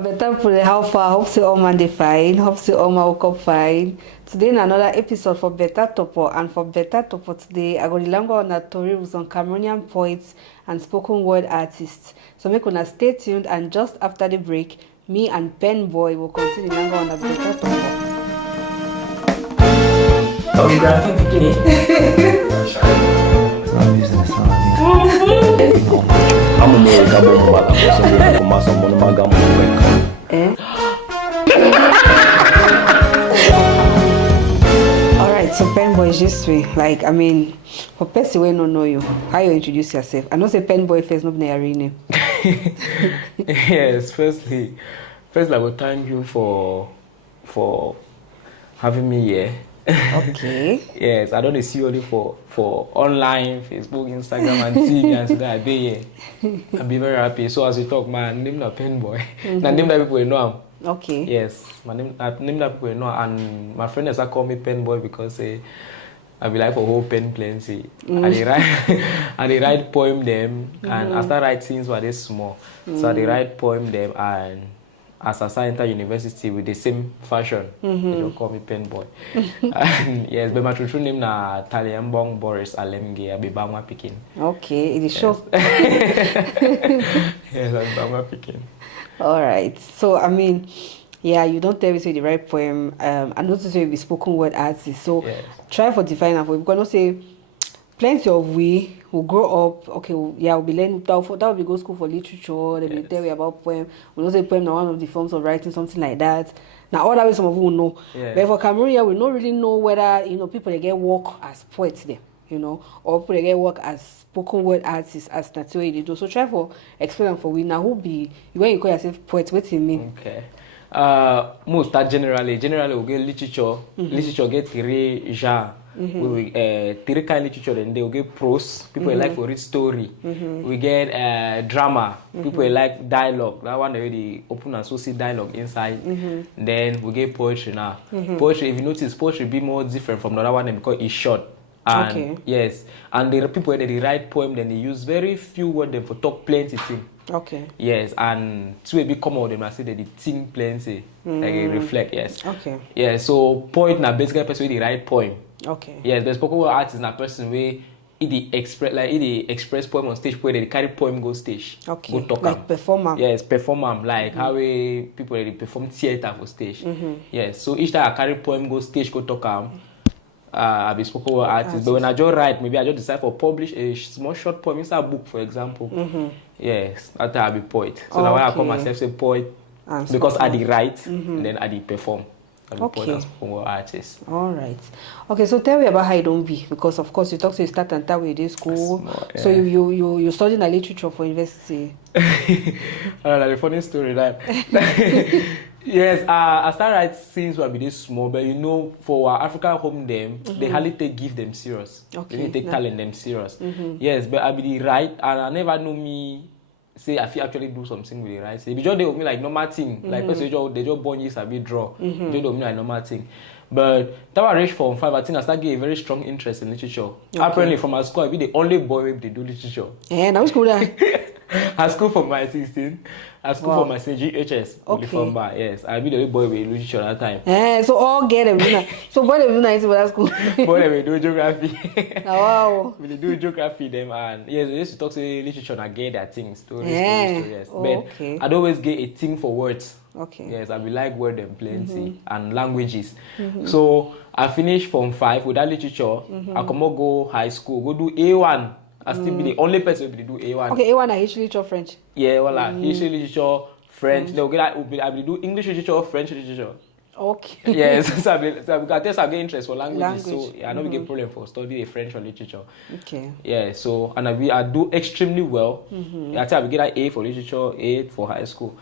Beta Torpoh, how far? Hope so all man dey fine. Hope so all man woke up fine. Today in another episode for Beta Torpoh, and for Beta Torpoh today, I go to language on a story with some Cameroonian poets and spoken word artists. So make una stay tuned, and just after the break, me and PENBOY will continue language on a Beta Torpoh. Oh, graphic bikini. Alright, so PENBOY just way. Like, I mean, for person who don't know you, how you introduce yourself? I know say PENBOY first, not your real name. Yes, firstly, I will thank you for having me here. Okay. Yes, I don't see you only for online, Facebook, Instagram, and TV, and so that I be here. I'll be very happy. So as we talk, my name is PENBOY. My name that people know. Okay. Yes, my name that people know, and my friends call me PENBOY because I be like for whole pen plenty. And they write poem them, and I start write things were they small. So they write poem them, and as I enter university with the same fashion, they don't call me PENBOY. Yes, but my true name na Taliambong Boris Alemge. I be Bangwa Pikin. Okay, it is show. Yes, I'm Bangwa Pikin. All right. So I mean, yeah, you don't tell me say the right poem. I notice you be spoken word artist. So yes. Try for define it. We're gonna say plenty of we will grow up. Okay, we'll be learning that will be go school for literature. They will tell you about poem. We know say poem now one of the forms of writing, something like that. Now all that way some of you will know. Yeah. But for Cameroon, we don't really know whether people they get work as poets there. Or people they get work as spoken word artists as that's what they do. So try for explain them for we now who be when you call yourself poet, what do you mean? Okay. Most that generally we get literature. Literature get three genres. We three kind of literature, then they will get prose. People like to read story. We get drama. People like dialogue. That one they open and so see dialogue inside. Then we get poetry now. Poetry, if you notice, poetry be more different from the other one because it's short. And yes, and the people that they write poem, then they use very few words them for talk plenty thing. Okay. Yes, and to a big common them I say that they think plenty, like they reflect. Yes. Okay. Yeah. So poet na basically person they write poem. Okay. Yes, but spoken word artist na person where he express poem on stage where they carry poem go stage. Okay. Go talk like performer. Yes, performer like how people they perform theater for stage. Yes. So each time I carry poem go stage go talk I be spoken word artist, but when I just write, maybe I just decide for publish a small short poem inside a book, for example. Yes, that's how I be poet. So now I call myself a poet because I did write and then I did perform. I be poet and spoken word artist. All right. Okay, so tell me about how you don't be, because of course you talk so you start and with this school. Small, yeah. So you studying a literature for university. Like a funny story that. Yes, I started writing since we be this small, but for our African home them, they hardly give them serious. Okay. They take talent them serious. Yes, but I be the right, and I never know me say I feel actually do something with the right. They just with me like normal thing, like person they just born years I be draw. They just with me like normal thing. But that was reached Form 5, I think I started getting a very strong interest in literature. Apparently from our school, I be the only boy who they do literature. Yeah, now school that. I school for my 16. I school for my GHS. Okay. Yes, I be the only boy with literature at that time. So all get them. So boy them do nice for that school. Boy they do geography. Wow. We do geography them, and yes, we used to talk say literature and I get that thing stories. Yes. But I'd always get a thing for words. Okay. Yes, I be like word and plenty and languages. So I finished Form 5 with that literature. I come go high school, go do A1. I still be the only person who do A1. Okay, A1 I history literature French. Yeah, voilà. History literature, French. They'll get I will do English literature, French literature. Okay. Yes, so because I get interest for languages, so I don't get problem for studying French or literature. Okay. Yeah, so and I do extremely well. I think I get an A for literature, A for high school.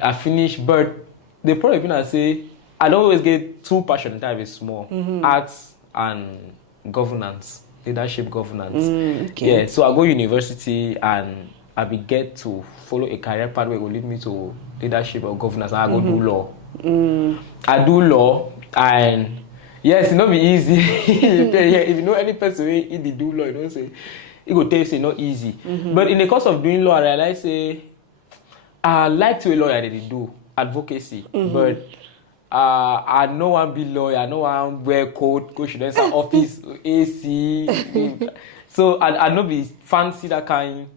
I finished, but the problem I say I don't always get too passionate. That is small arts and governance. Leadership governance. Yeah, so I go university and I be get to follow a career path where it will lead me to leadership or governance, and I go do law. I do law, and yes, it's not be easy. If you know any person who do law, you don't say it will tell you it's not easy. But in the course of doing law, I realize I like to be a lawyer that they do advocacy, but I know one be lawyer, I know one wear coat, go to the office, AC. So I know be fancy that kind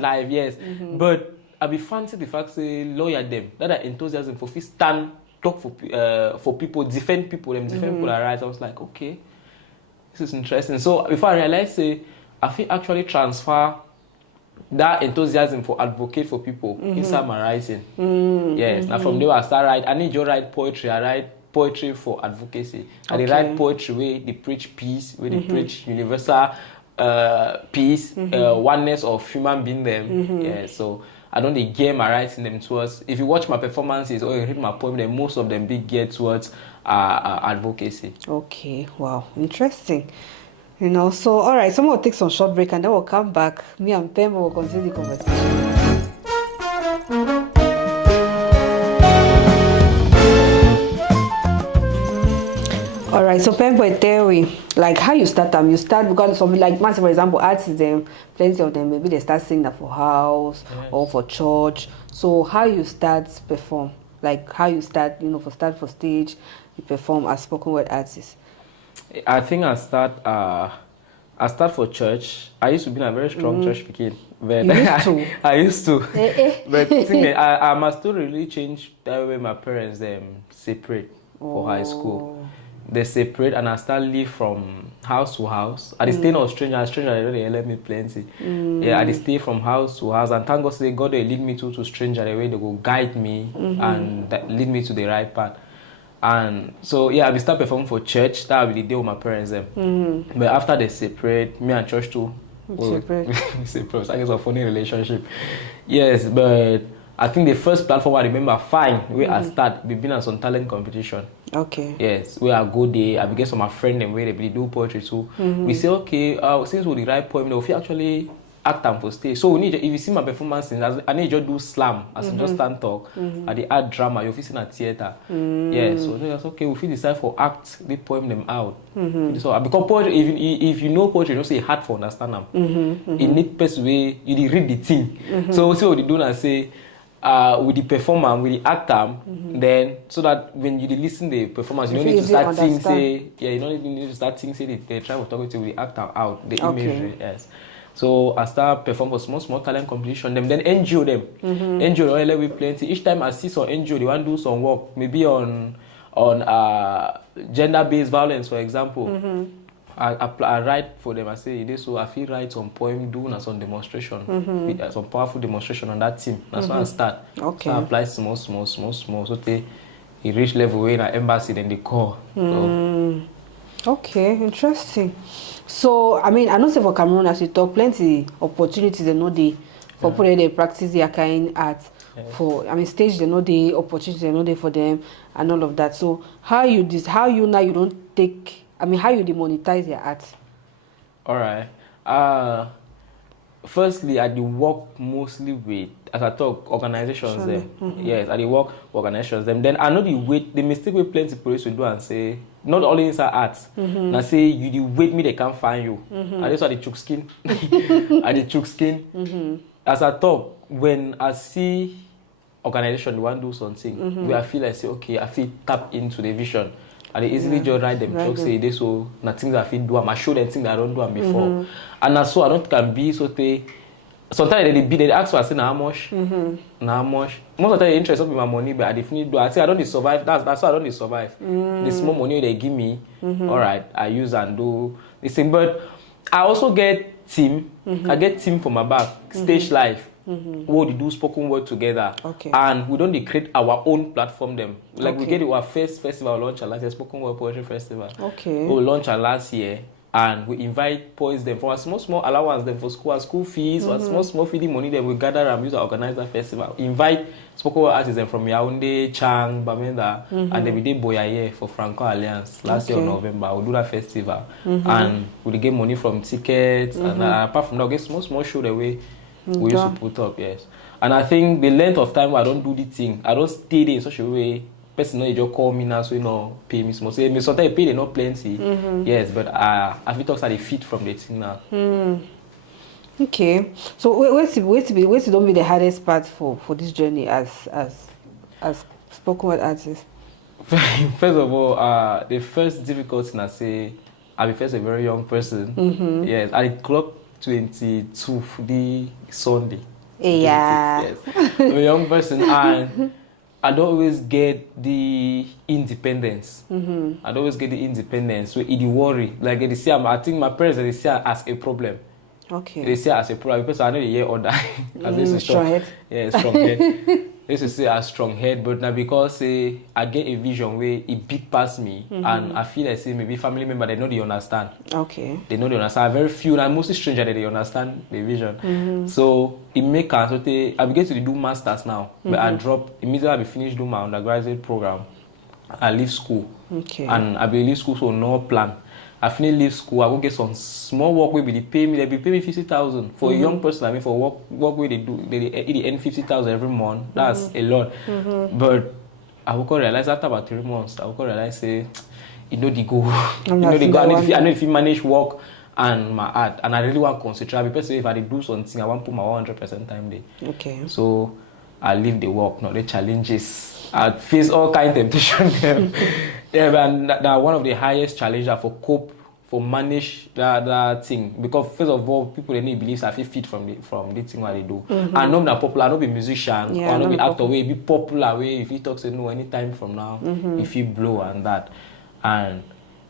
life, yes. But I be fancy the fact say lawyer them that enthusiasm for stand talk for people, defend people, defend people are right. I was like, okay, this is interesting. So before I realized, I feel actually transfer that enthusiasm for advocate for people inside my writing. Yes. Now from there I start write. I need to write poetry. I write poetry for advocacy. And they write poetry where they preach peace, where they preach universal peace, oneness of human being them. Yeah. So I don't gear my writing them towards. If you watch my performances or you read my poem, then most of them be geared towards advocacy. Okay. Wow. Interesting. So all right, someone will take some short break and then we'll come back. Me and PENBOY will continue the conversation. All right, so PENBOY theory, like how you start them. You start because something like, for example, artists, them plenty of them maybe they start singing that for house or for church. So how you start perform, like how you start, for stage, you perform as spoken word artist. I think I start for church. I used to be in a very strong church begin. But I used to. But I must still really change that way my parents separate for high school. They separate and I start live from house to house. I stay in Australia, they don't let me plenty. Yeah, I stay from house to house and thank God say God they lead me to stranger the way they will guide me and lead me to the right path. And so yeah, I will start performing for church. That will be the day with my parents But after they separate, me and church too. Separate. I guess a funny relationship. Yes, but I think the first platform I remember fine where I start we been at some talent competition. Okay. Yes, where I go there, I began some of my friend and where they do poetry too. We say okay, since we write poem, we actually act them for stage. So we need, if you see my performances, I need to do slam, as in just stand talk. I the add drama, you're facing a theater. Yeah, so that's okay. We feel decide for act, they poem them out. So because poetry, if you know poetry, you don't say hard for understand them. In neat best way, you read the thing. So see what they do and say. With the performer, with the actor, then so that when you listen to the performance, you don't need to start thinking, say, you don't need to start thinking, say they try to talk to the actor out, the imagery, yes. So I start perform for small talent competition, then NGO them. NGO they let plenty. Each time I see some NGO, they want to do some work, maybe on gender-based violence, for example. I write for them. I say this, so I feel write some poem, doing some demonstration, some powerful demonstration on that team. That's why I start. Okay. So I apply small. So they reach level where in an embassy, then they call. So. Okay, interesting. So I mean, I know say for Cameroon as you talk, plenty opportunities they know they for people they practice their kind art. For stage they know the opportunities they know they for them and all of that. So how you now you don't take. How you demonetize your art? All right. Firstly, I do work mostly with, as I talk, organizations them. Yes, I do work organizations them. Then I know the mistake with plenty police will do and say, not only inside arts. Now say you the wait me they can't find you. I just the chook skin. I the chook skin. As I talk, when I see organization they want to do something, where I feel like say okay, I feel tap into the vision. And they easily just write them talk say this so nothing that I feel do I show them things that I don't do before. And that's so I don't can be so they sometimes they ask for I say how much. How much. Most of the time they interested in my money, but I definitely do. I say I don't survive. That's why I don't survive. The small money they give me, all right, I use and do this thing. But I also get team. I get team for my back, stage life. Where we do spoken word together, and we don't create our own platform. Them like we get our first festival launch last year, spoken word poetry festival. We launch last year, and we invite poets them for a small allowance them for school fees or small feeding money. Then we gather and use to organize that festival. Invite spoken word artists from Yaoundé, Chang, Bamenda, and then we did Boyaye for Franco Alliance last year in November. We do that festival, and we get money from tickets, and apart from that, we get small show the way. We used to put up, yes. And I think the length of time I don't do the thing, I don't stay there in such a way. Person you just call me now, so pay me small. So sometimes they pay they not plenty, yes. But I feel talks are the fit from the thing now. Okay. So wait to don't be the hardest part for this journey as spoken word artist. First of all, the first difficulty I say, I be first a very young person. Yes, I clock 22 the Sunday. Yeah. Yes, I'm a young person and I don't always get the independence. I don't always get the independence. So it worry. Like they say, I think my parents they see it as a problem. Okay. They see it as a problem because I know the year or die. As this is strong head. Yeah, strong head. This is say a strong head, but now because I get a vision where it big past me, and I feel like say maybe family member they know they understand. Okay. They know they understand. Very few, and mostly stranger that they understand the vision. So it make us. So I begin to do masters now, but I drop immediately. I be finished doing my undergraduate program. I leave school. Okay. And I be leave school so no plan. I finish leave school, I go get some small work where they pay me 50,000. For a young person, I mean for work where they do they earn 50,000 every month. That's a lot. But I will realize after about 3 months, I will realize say you know the go. You know the go. I know if you manage work and my art and I really want to concentrate because if I do something, I want to put my 100% time there. Okay. So I leave the work, not the challenges. I face all kind of temptation. Yeah, but that one of the highest challenges for cope, for manage that thing. Because first of all, people they need beliefs I feel fit from the thing what they do. I know not popular, I know be musician, or I know be actor way, be popular way. If he talks to no anytime from now, if he blow and that. And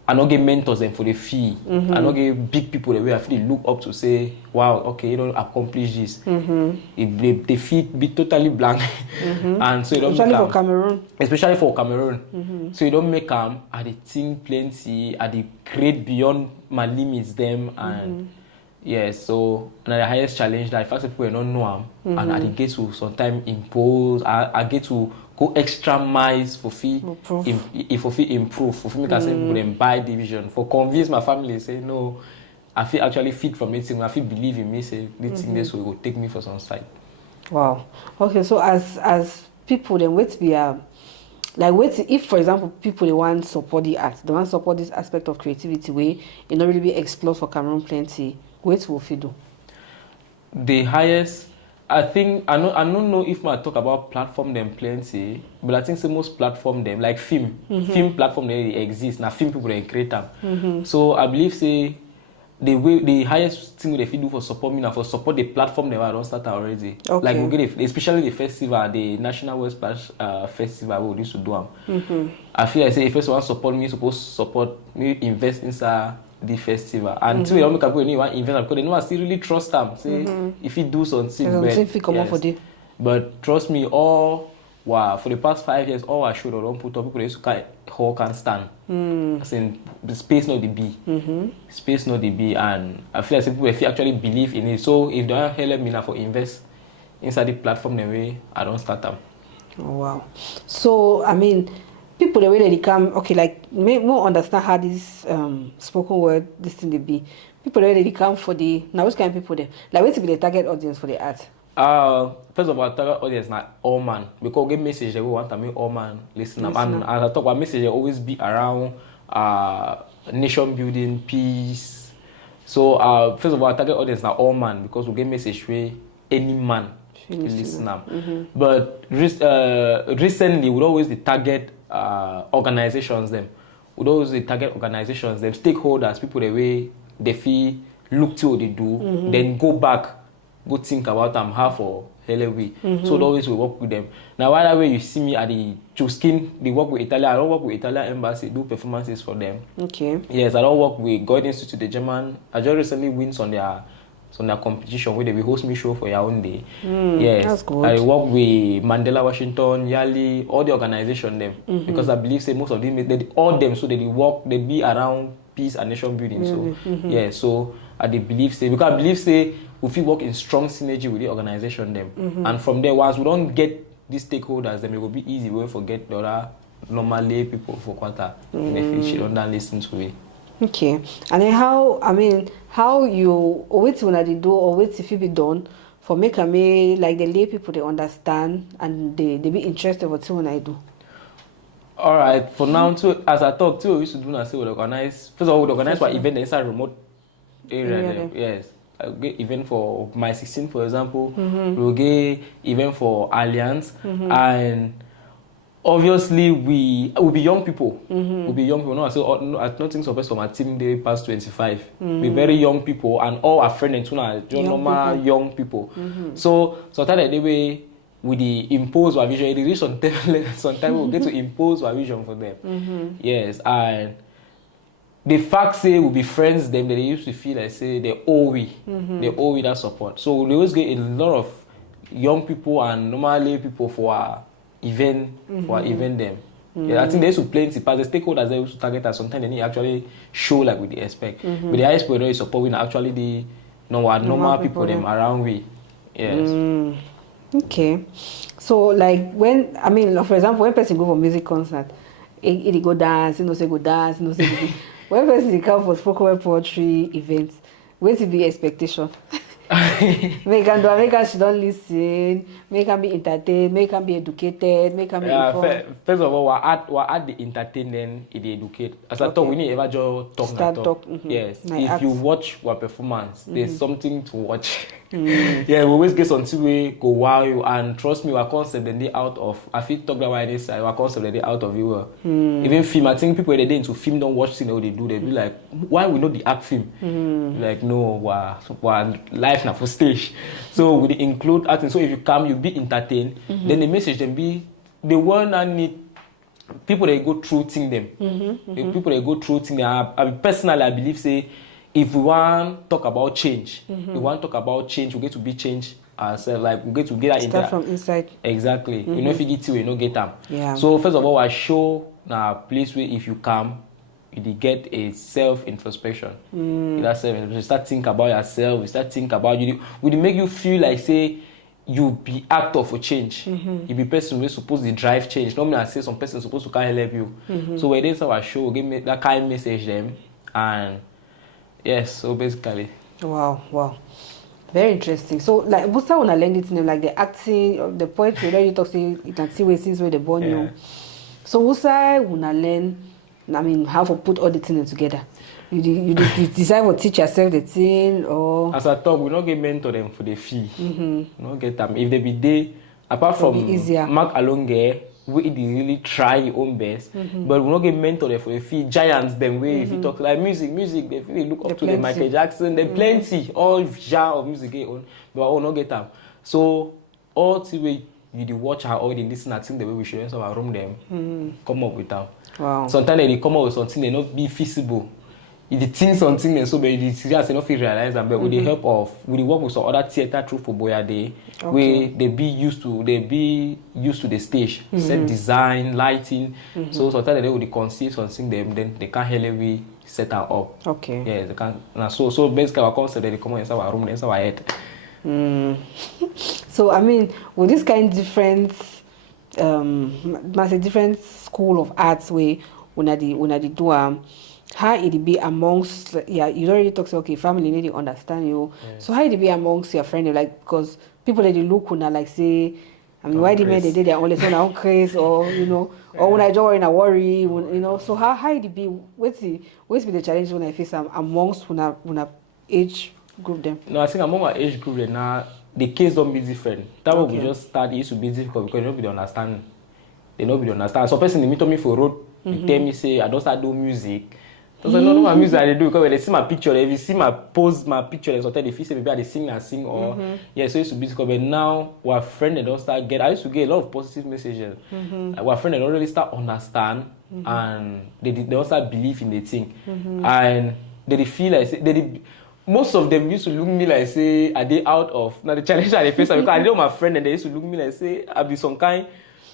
I don't get mentors them for the fee. I don't get big people the way I feel they look up to say, wow, okay, you don't accomplish this. If they feet be totally blank. And so you don't especially for Cameroon. Especially for Cameroon. So you don't make them at the think plenty, at the create beyond my limits them and yeah, so and the highest challenge that if people don't know them and I get to sometimes impose, I get to go extra miles for fee improve for me can say people then buy division for convince my family say no I feel actually fit from this thing I feel believe in me say this thing this will go take me for some side. Wow. Okay, so as people then wait be like wait if for example people they want support the art, they want support this aspect of creativity way it not really be explored for Cameroon plenty, what will you do? The highest I think I don't know if I talk about platform them plenty, but I think the most platform them like film platform they exist now film people they create them. So I believe say the highest thing they do for support me now for support the platform they I don't start already. Okay. Like we get especially the festival, the National West Splash Festival we used to do them. I feel like say if first one support me supposed to support me invest inside the festival and until we don't make a people want invest because they know I still really trust them. Say if you do something yes. But trust me, all for the past 5 years, all I showed or don't put up people they used to how can stand. As in the space not the B. Space not the B and I feel like people if you actually believe in it. So if they don't help me now for invest inside the platform the way I don't start them. Oh, wow. So I mean people the way they come okay like make more understand how this spoken word this thing they be. People the way they come for the now which kind of people there? Like what to be the target audience for the art? First of all, target audience not all man because get message they want to make all man listen up. And as I talk about message they always be around nation building, peace. So first of all, target audience not all man because we get message where any man listen up. But recently we always the target organizations them. We always the target organizations them stakeholders people the way they feel look to what they do then go back. Go think about them half or hell away. So always we work with them. Now while that way you see me at the Chuskin, they work with Italy. I don't work with Italian embassy, do performances for them. Okay. Yes, I don't work with God Institute, the German. I just recently wins on their competition where they will host me show for your own day. Yes. That's good. I work with Mandela Washington, Yali, all the organization them. Because I believe say most of them all them so they work, they be around peace and nation building. So yeah, so I believe say because I believe say if we work in strong synergy with the organization them and from there once we don't get these stakeholders then it will be easy we will forget the other normal lay people for quarter if she don't listen to it. Okay. And then how you wait when they do or wait if it be done for make me like the lay people they understand and they be interested what when I do. All right. For now too, as I talk too, we used to do now say we organize. First of all, we organize for event inside remote area. Yes. I get event for my 16, for example. We'll get event for Alliance, and obviously we will be young people. We'll be young people. No, so I don't think some my team they past 25. We're very young people, and all our friends and tuna normal young people. So sometimes the way with the impose our vision, it is sometimes we'll get to impose our vision for them. Yes, and the fact say we'll be friends them, they used to feel like say they owe we that support. So we always get a lot of young people and normally people for our event them. Yeah, I think they used to plenty, but the stakeholders they used to target us sometimes they need actually show like with the expect. But the highest point is supporting actually the normal people them around we. Yes. Okay. So like when for example, when person go for music concert, it go dance, say go dance, say go when person come for spoken word poetry events, where to be expectation? Make her she don't listen, make her be entertained, make her be educated, make her be informed. First of all, we add the entertainment, it educate. As I talk, we need ever just talk. Yes. If you watch our performance, there's something to watch. Yeah, we always get something we go wow you, and trust me, our concept the day out of I feel talk that way this side, our concept the day out of you. Even film, I think people in the day into film don't watch things how they do, they be like, why we know the act film? Like no, wow, life now for stage. So we include acting. So if you come, you be entertained, then the message then be the one that need people that go through thing them. People that go through thing them. I personally I believe say if we want to talk about change, we want to talk about change, we get to be change ourselves. Like we get to get that start from inside. Exactly. You know if you get to, you know get them. Yeah. So first of all, I show a place where if you come, you get a self-introspection. That self-introspection. You start think about yourself. You start think about you. Will make you feel like say you be actor for change. You be person who's supposed to drive change. Normally I say some person supposed to kind of help you. So when they say I show, give me that kind of message them, and yes. So basically. Wow. Very interesting. So like, what's that when I learned it in them, like the acting, the poetry, that you talk say you can see where since where they born you. So what's that when I learn? How to put all the things together. You decide to teach yourself the thing, or as I talk, we not get mentor them for the fee. Not get them if they be there. Apart from Mark Alonge, we really try your own best, but we not get mentor them for the fee. Giants them way if you talk like music, they really look up to the Michael Jackson. They plenty all genre of music get on, but all not get them. So all the way you watch how all they listen, I think the way we should answer our room them come up with them. Wow. Sometimes they come out with something they not be feasible. If they think something and so but they serious they not feel realize that, but with the help of we work with some other theater troupe for Boya Day, where they be used to the stage, set design, lighting. So sometimes they will conceive something them, then they can't help we set them up. Okay. Yeah, they can. So basically our concept they come inside our room, inside our head. So with this kind of different different school of arts way when I do how it be amongst you already talk okay family need to understand you. So how it be amongst your friends, like because people that they look when I like say why the men they did their own lesson own craze or or when I join in a worry so how it be what's be the challenge when I face amongst when I age group them? No, I think among our age group right now the case don't be different. That way we just start it used to be difficult because nobody understand. They nobody understand. So person they meet me for road, they tell me say I don't start do music. So I don't know my music I do because when they see my picture, if you see my pose, my picture, and sometimes they feel say maybe I sing or so it used to be difficult. But now our friend they don't start get. I used to get a lot of positive messages. Our friend they don't really start understand and they don't start believe in the thing, and they feel like most of them used to look me like say are they out of now the challenge that they face because I know my friend and they used to look me like say I be some kind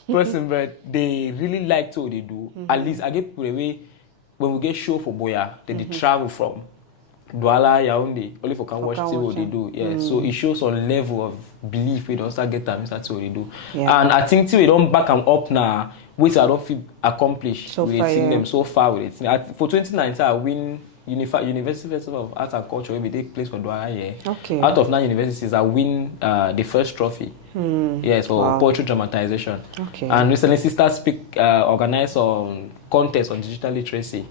person but they really like what they do. At least I get put away. When we get show for Boya, they travel from Douala, Yaoundé, only for can watch see what they do. Yeah, so it shows on level of belief we don't start get them, that's what they do. Yeah. And I think till we don't back them up now, which I don't feel accomplished. So we've seen them so far with it. For 2019, I win University Festival of Arts and Culture, where we take place for Douala. Yeah. Okay. Out of 9 universities, I win the first trophy. Yes, for poetry dramatization. Okay. And recently, Sister Speak organized on contest on digital literacy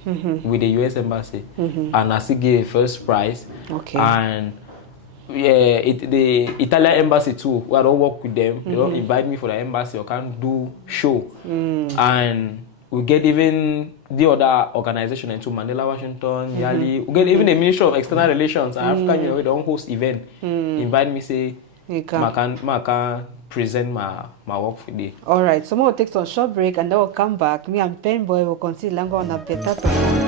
with the US Embassy, and I still gave first prize. Okay. And the Italian embassy too. Where I don't work with them. They don't invite me for the embassy. I can't do show. And we get even the other organization into Mandela, Washington, Yali. We get even the Ministry of External Relations and African Union. They don't host event. Invite me say, I can present my work for day. All right. So we'll take some short break and then we'll come back. Me and PENBOY will continue longer on a Beta Torpoh.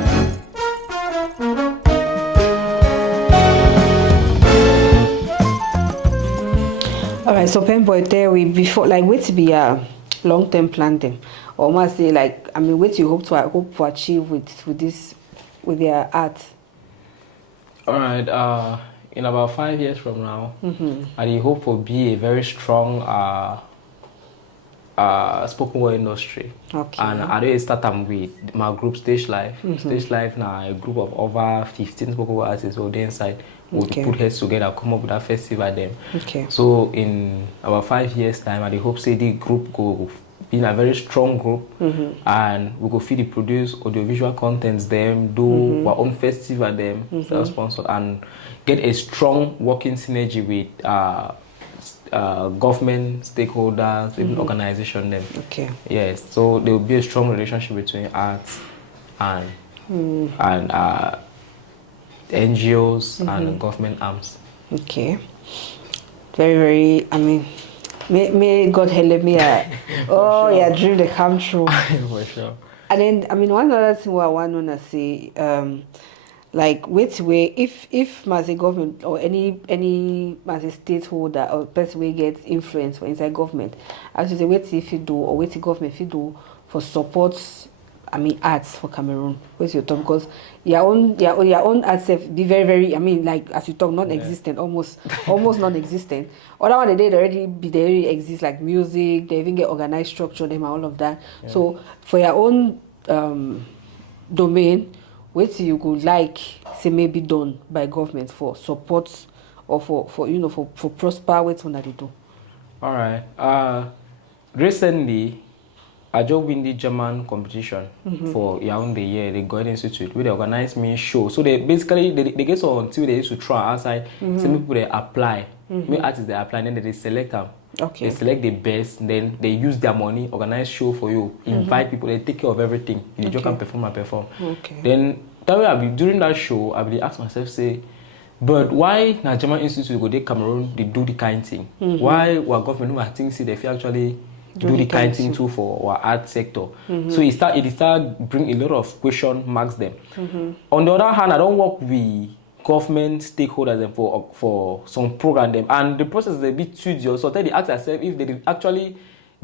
All right, so PENBOY, there we before like wait to be a long-term planning, or must say like what you hope to achieve with this with their art. All right, in about 5 years from now, I hope for be a very strong spoken word industry. Okay. And I do start with my group Stage Life. Stage Life now a group of over 15 spoken word artists who inside. We put heads together, come up with a festival them. Okay. So in about 5 years time, I hope say the group go be a very strong group, and we go feed the produce audiovisual contents them, do our own festival them, sponsor, and get a strong working synergy with government stakeholders, even organization them. Okay. Yes. So there will be a strong relationship between arts and NGOs and government arms. Okay. Very, very, may God help me. Dream to come true. For sure. And then, one other thing what I want to say, like, if as a government or any as a stakeholder or person who gets influence for inside government, as you say, if you do or the government if you do for support, arts for Cameroon. Where's your talk? Because your own arts be very, very, like as you talk, non-existent, almost non-existent. Other one they already exist, like music, they even get organized structure, them and all of that. Yeah. So for your own domain, what you could like say maybe done by government for support or for prosper, what's one that they do? All right. Recently I just win the German competition for Yaoundé year, the Golden Institute, where they organize me show. So they basically they get so until they used to try outside. Some people they apply, me artists they apply, and then they select them. Okay. They select the best, then they use their money, organize show for you, invite people, they take care of everything. You just can perform. Okay. Then that way during that show, I will ask myself, say, but why na German Institute go to Cameroon they do the kind thing? Why our government who think say they feel actually do the kind thing too for our art sector? So it start bring a lot of question marks them. On the other hand, I don't work with government stakeholders them for some program them, and the process is a bit tedious. So tell the ask yourself if they actually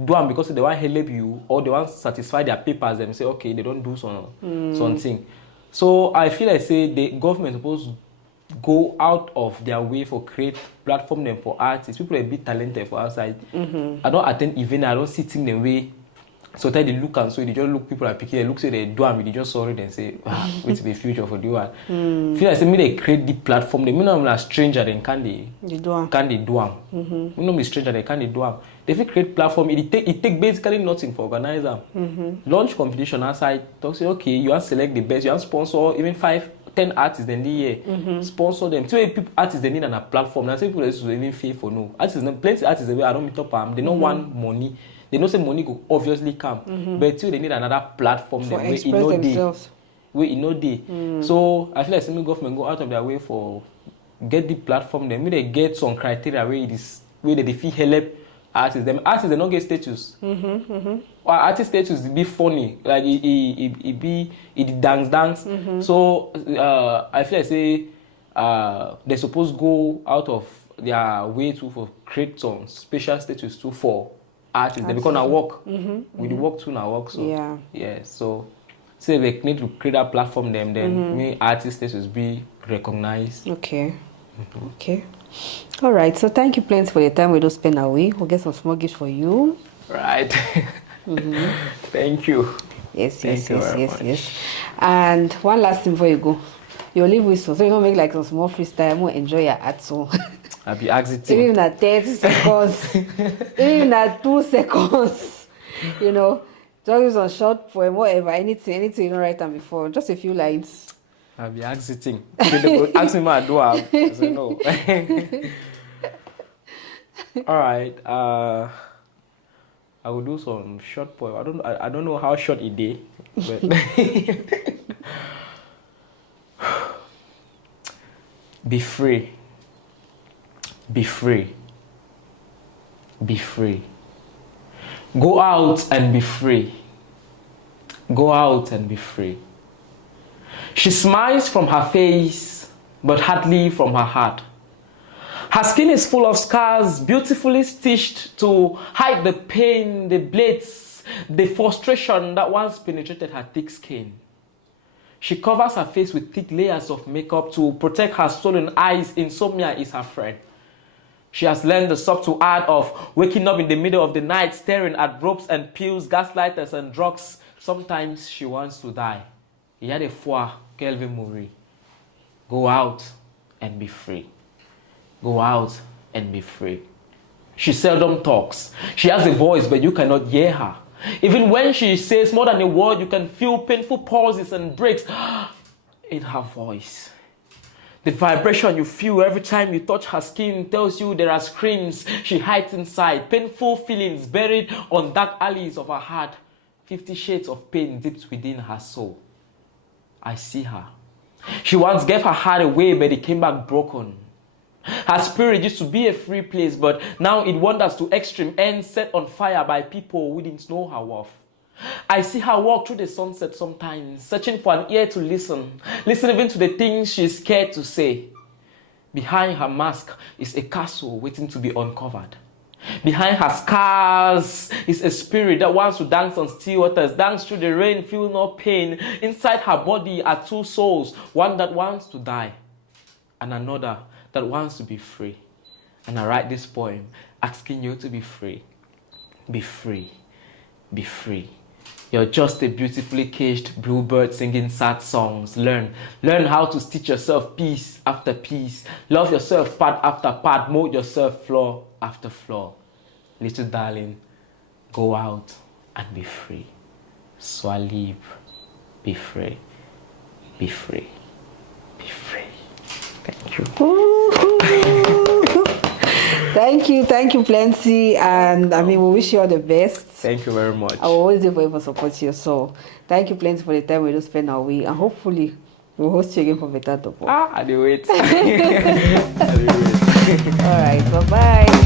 do them because they want to help you or they want to satisfy their papers and say okay they don't do something. So I feel like say the government supposed go out of their way for create platform them for artists. People are a bit talented for outside. I don't attend event, I don't sit in the way. So they look and so they just look, people are picking, they look say they do and they just sorry and say, what's the future for the one? Feel like me they create the platform, they mean I'm a stranger then can they do them. Me no be stranger they can they do them. They feel create platform, it take basically nothing for organize them. Launch competition outside, talk say okay, you want select the best, you want sponsor even 5-10 artists in the year, sponsor them. So people artists they need on a platform. Now some people used to even pay for no. Artists, plenty artists the way I don't meet up them. They don't want money. They know say money go obviously come, but still they need another platform for them express themselves. Where it no day. So I feel like some government go out of their way for get the platform them. Maybe they get some criteria where it is where they feel help artists. Them artists they don't get status. Or artist status be funny, like it dance. So I feel like say they suppose go out of their way to for create some special status too for artists. They become a work with the work too now work. So so say they need to create a platform them. Then me artist status be recognized. Okay. Okay. All right. So thank you plenty for the time we don't spend away. We'll get some small gifts for you. Right. Thank you. Yes. And one last thing before you go. You'll leave whistle, so you don't make like some small freestyle. More enjoy your art. So I'll be exiting. Even at 30 seconds, even at 2 seconds, you know, just use a short poem, whatever, anything you don't write them before. Just a few lines. I'll be exiting. They will ask me my door. I say no. All right. I will do some short poem. I don't know how short it is, but be free. Be free. Be free. Go out and be free. Go out and be free. She smiles from her face, but hardly from her heart. Her skin is full of scars, beautifully stitched to hide the pain, the blades, the frustration that once penetrated her thick skin. She covers her face with thick layers of makeup to protect her swollen eyes. Insomnia is her friend. She has learned the subtle art of waking up in the middle of the night, staring at ropes and pills, gaslighters and drugs. Sometimes she wants to die. Il y a des fois qu'elle veut mourir. Go out and be free. Go out and be free. She seldom talks. She has a voice, but you cannot hear her. Even when she says more than a word, you can feel painful pauses and breaks in her voice. The vibration you feel every time you touch her skin tells you there are screams she hides inside, painful feelings buried on dark alleys of her heart, 50 shades of pain dipped within her soul. I see her. She once gave her heart away, but it came back broken. Her spirit used to be a free place, but now it wanders to extreme ends, set on fire by people who didn't know her worth. I see her walk through the sunset sometimes, searching for an ear to listen even to the things she's scared to say. Behind her mask is a castle waiting to be uncovered. Behind her scars is a spirit that wants to dance on still waters, dance through the rain, feel no pain. Inside her body are two souls, one that wants to die and another that wants to be free. And I write this poem asking you to be free. Be free. Be free. You're just a beautifully caged bluebird singing sad songs. Learn how to stitch yourself piece after piece. Love yourself part after part. Mold yourself floor after floor. Little darling, go out and be free. Sois libre. Be free. Be free. Be free. Thank you. Thank you plenty, and I mean we wish you all the best. Thank you very much. I will always do forever support you, so thank you plenty for the time we do spend our way, and hopefully we'll host you again for Beta Torpoh. I do wait. All right, bye bye.